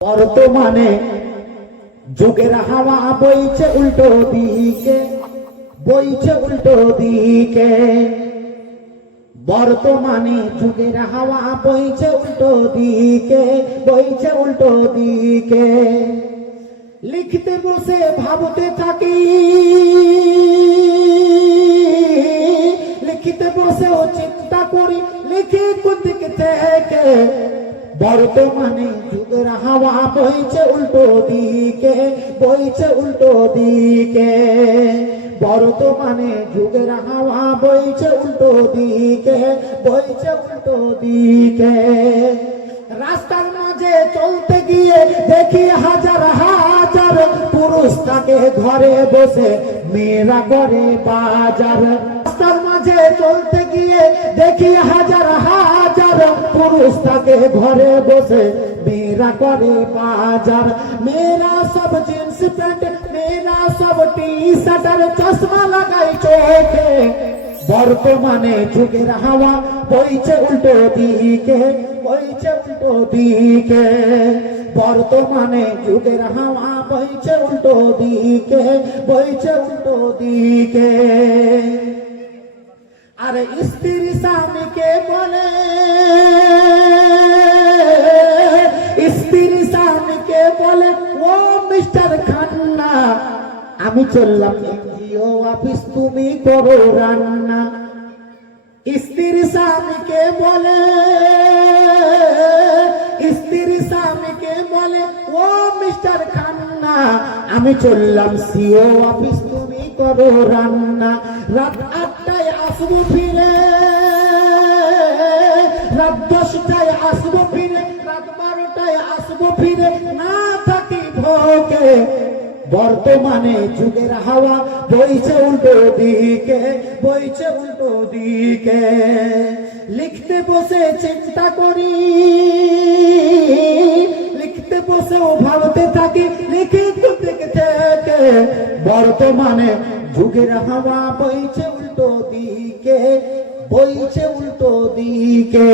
বর্তমানে যুগের হাওয়া বইছে উল্টো দিকে, বইছে উল্টো দিকে। বর্তমানে যুগের হাওয়া বইছে উল্টো দিকে, বইছে উল্টো দিকে। লিখতে, বসে, ভাবতে থাকি। লিখিতে বসে ও চিন্তা করি, লিখি দিক থেকে। বর্তমানে যুগের হাওয়া বইছে উল্টো দিকে, বইছে উল্টো দিকে। বর্তমানে যুগের হাওয়া বইছে উল্টো দিকে, বইছে উল্টো দিকে। রাস্তার মাঝে চলতে গিয়ে দেখি হাজার হাজার পুরুষ থাকে ঘরে বসে, মেয়েরা করে বাজার। রাস্তার মাঝে চলতে গিয়ে দেখি হাজার হাজার পুরুষ থাকে ঘরে বসে মেয়েরা করে বাজার। মেয়েরা সব জিন্স প্যান্ট, মেয়েরা সব টি শার্ট চশমা লাগাই চোখে। বর্তমানে যুগের হাওয়া বইছে উল্টো দিকে, বইছে উল্টো দিকে। বর্তমানে যুগের হাওয়া বইছে উল্টো দিকে, বইছে উল্টো দিকে। আরে স্ত্রী স্বামীকে বলে আমি চললাম এনজিও অফিস, তুমি করো রান্না। স্ত্রী স্বামীকে বলে স্ত্রী স্বামীকে বলে, ও মিস্টার খান্না, আমি চললাম সিও অফিস, তুমি করো রান্না। রাত আটটায় আসব ফিরে, রাত দশটায় আসব ফিরে, রাত বারোটায় আসব ফিরে, না থাকি ভোগে। বর্তমানে যুগের হাওয়া বইছে উল্টো দিকে, বইছে উল্টো দিকে। লিখতে বসে চিন্তা করি, লিখতে বসেও ভাবতে থাকি, লিখি থেকে। বর্তমানে যুগের হাওয়া বইছে উল্টো দিকে, বইছে উল্টো দিকে।